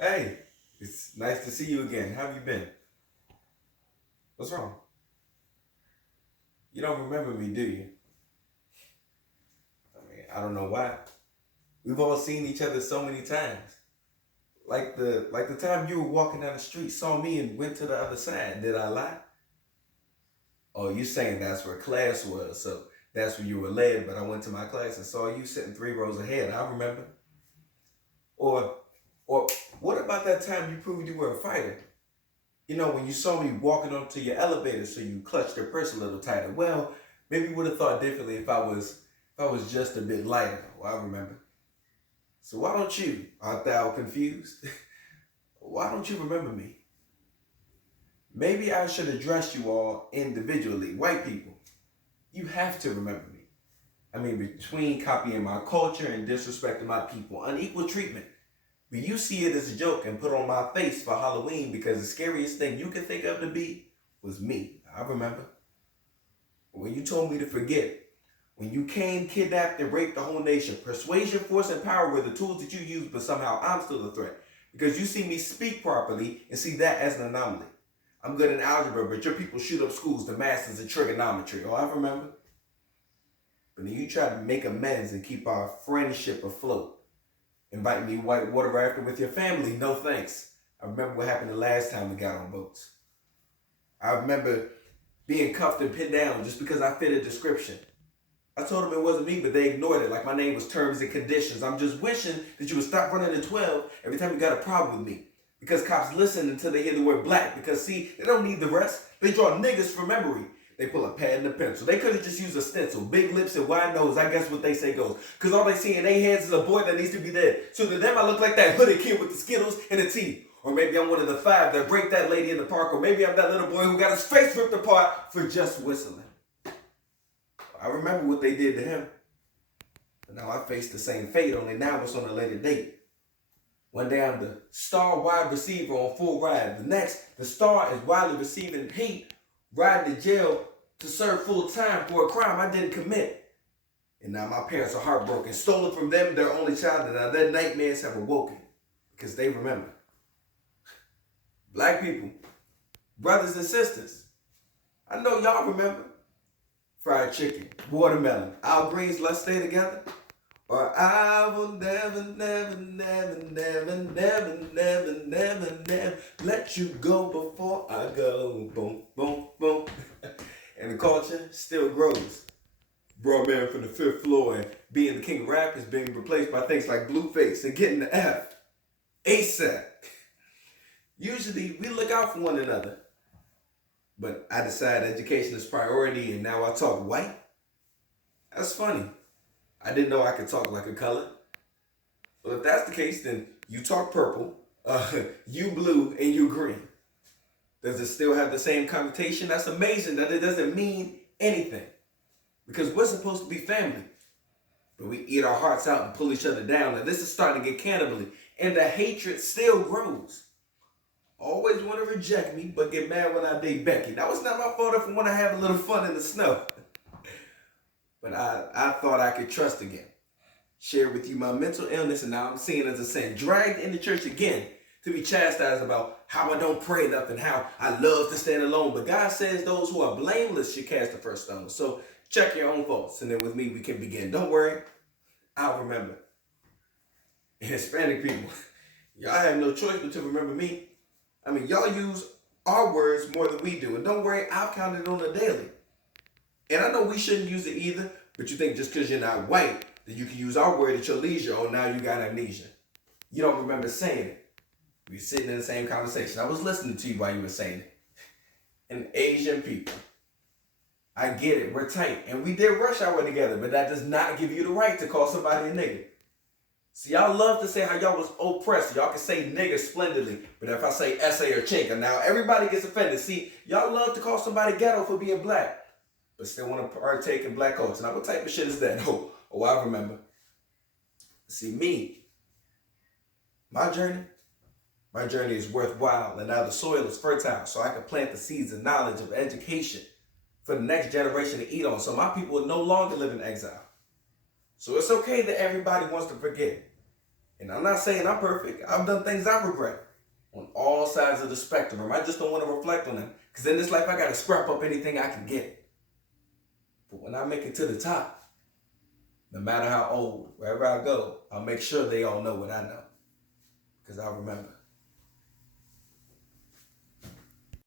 Hey, it's nice to see you again. How have you been? What's wrong? You don't remember me, do you? I mean, I don't know why. We've all seen each other so many times. Like the time you were walking down the street, saw me and went to the other side. Did I lie? Oh, you saying that's where class was, so that's where you were led, but I went to my class and saw you sitting 3 rows ahead. I remember. Or or what about that time you proved you were a fighter? You know, when you saw me walking up to your elevator, so you clutched your purse a little tighter. Well, maybe you would have thought differently if I was just a bit lighter. Well, I remember. So why don't you? Art thou confused? Why don't you remember me? Maybe I should address you all individually. White people, you have to remember me. I mean, between copying my culture and disrespecting my people, unequal treatment. But you see it as a joke and put on my face for Halloween because the scariest thing you could think of to be was me. I remember. When you told me to forget, when you came, kidnapped, and raped the whole nation, persuasion, force, and power were the tools that you used, but somehow I'm still a threat. Because you see me speak properly and see that as an anomaly. I'm good in algebra, but your people shoot up schools, the masters in trigonometry. Oh, I remember. But then you try to make amends and keep our friendship afloat. Invite me white water rafting with your family. No thanks. I remember what happened the last time we got on boats. I remember being cuffed and pinned down just because I fit a description. I told them it wasn't me, but they ignored it like my name was terms and conditions. I'm just wishing that you would stop running the 12 every time you got a problem with me. Because cops listen until they hear the word black. Because see, they don't need the rest. They draw niggas from memory. They pull a pad and a pencil. They could have just used a stencil. Big lips and wide nose. I guess what they say goes. Because all they see in their heads is a boy that needs to be dead. So to them, I look like that hooded kid with the Skittles and the teeth. Or maybe I'm one of the five that raped that lady in the park. Or maybe I'm that little boy who got his face ripped apart for just whistling. I remember what they did to him. But now I face the same fate, only now it's on a later date. One day I'm the star wide receiver on full ride. The next, the star is widely receiving hate, riding to jail to serve full time for a crime I didn't commit. And now my parents are heartbroken, stolen from them, their only child, and now their nightmares have awoken because they remember. Black people, brothers and sisters, I know y'all remember. Fried chicken, watermelon, our greens, let's stay together. Or I will never, never, never, never, never, never, never, never let you go before I go. Boom, boom, boom. And the culture still grows. Brought man from the fifth floor and being the king of rap is being replaced by things like Blueface and getting the F. ASAP. Usually we look out for one another. But I decide education is priority and now I talk white? That's funny. I didn't know I could talk like a color. Well, if that's the case, then you talk purple, you blue, and you green. Does it still have the same connotation? That's amazing that it doesn't mean anything. Because we're supposed to be family. But we eat our hearts out and pull each other down. And this is starting to get cannibally. And the hatred still grows. Always want to reject me, but get mad when I date Becky. Now, it's not my fault if I want to have a little fun in the snow. But I thought I could trust again. Share with you my mental illness, and now I'm seen as a sin. Dragged into church again to be chastised about how I don't pray enough and how I love to stand alone. But God says those who are blameless should cast the first stone. So check your own faults, and then with me we can begin. Don't worry, I'll remember. Hispanic people, y'all have no choice but to remember me. I mean, y'all use our words more than we do. And don't worry, I'll count it on a daily. And I know we shouldn't use it either, but you think just because you're not white, that you can use our word at your leisure, oh, now you got amnesia. You don't remember saying it. We were sitting in the same conversation. I was listening to you while you were saying it. And Asian people, I get it, we're tight. And we did rush hour together, but that does not give you the right to call somebody a nigga. See, y'all love to say how y'all was oppressed. Y'all can say nigga splendidly, but if I say essay or chinka, now everybody gets offended. See, y'all love to call somebody ghetto for being black, but still want to partake in black culture. Now, what type of shit is that? Oh, I remember. See, my journey, my journey is worthwhile, and now the soil is fertile, so I can plant the seeds of knowledge, of education for the next generation to eat on, so my people will no longer live in exile. So it's okay that everybody wants to forget. And I'm not saying I'm perfect. I've done things I regret on all sides of the spectrum. I just don't want to reflect on them. Because in this life, I got to scrap up anything I can get. But when I make it to the top, no matter how old, wherever I go, I'll make sure they all know what I know. Because I'll remember.